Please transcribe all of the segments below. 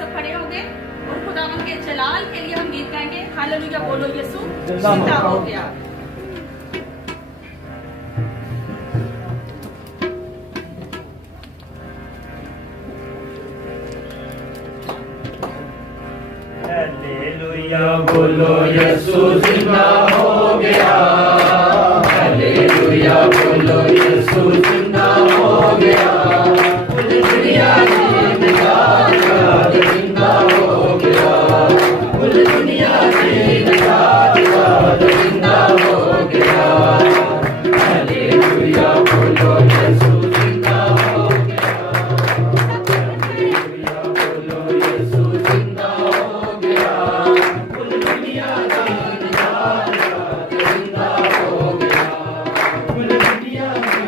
सब खड़े हो गए और खुदावंद के जलाल के लिए हम गीत गाएंगे। हालेलुया बोलो यीशु जिंदा हो गया। हालेलुया बोलो यीशु जिंदा हो गया। हालेलुया बोलो यीशु जिंदा हो गया। पूरी दुनिया की निजात जिंदा हो गया। पूरी दुनिया की निजात जिंदा हो गया। हालेलुया बोलो यीशु जिंदा हो गया। हालेलुया बोलो यीशु जिंदा हो गया। पूरी दुनिया की निजात जिंदा हो गया। पूरी दुनिया की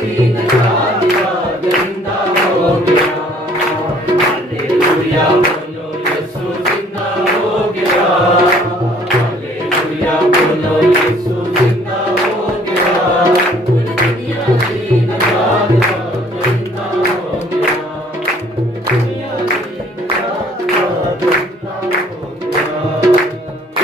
दीन जान का जिंदा हो गया हालेलुया बोलो यीशु जिंदा हो गया हालेलुया बोलो यीशु जिंदा हो गया पूरी दुनिया दीन जान का जिंदा हो गया दुनिया दीन जान का जिंदा हो गया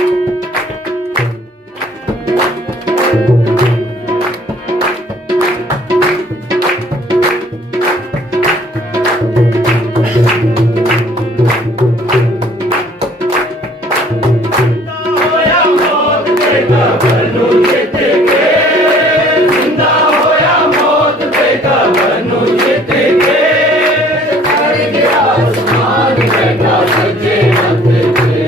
होया मौत दे कबर नूं जित के जिंदा होया मौत दे कबर नूं जित के चढ़ गया आसमान बैठा सच्चे हथ पे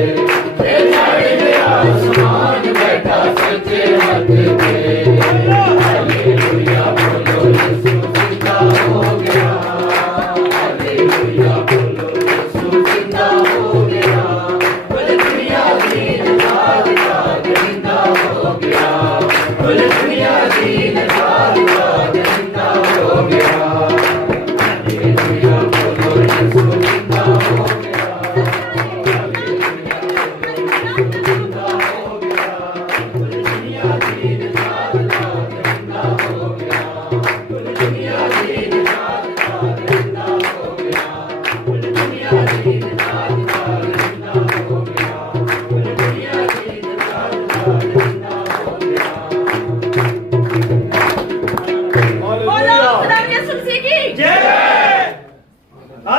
चढ़ गया आसमान बैठा सच्चे हथ पे हालेलुया बोलो यीशु जिंदा हो गया हालेलुया बोलो यीशु जिंदा हो गया पूरी दुनिया दीन जान का जिंदा हो गया पूरी दुनिया दीन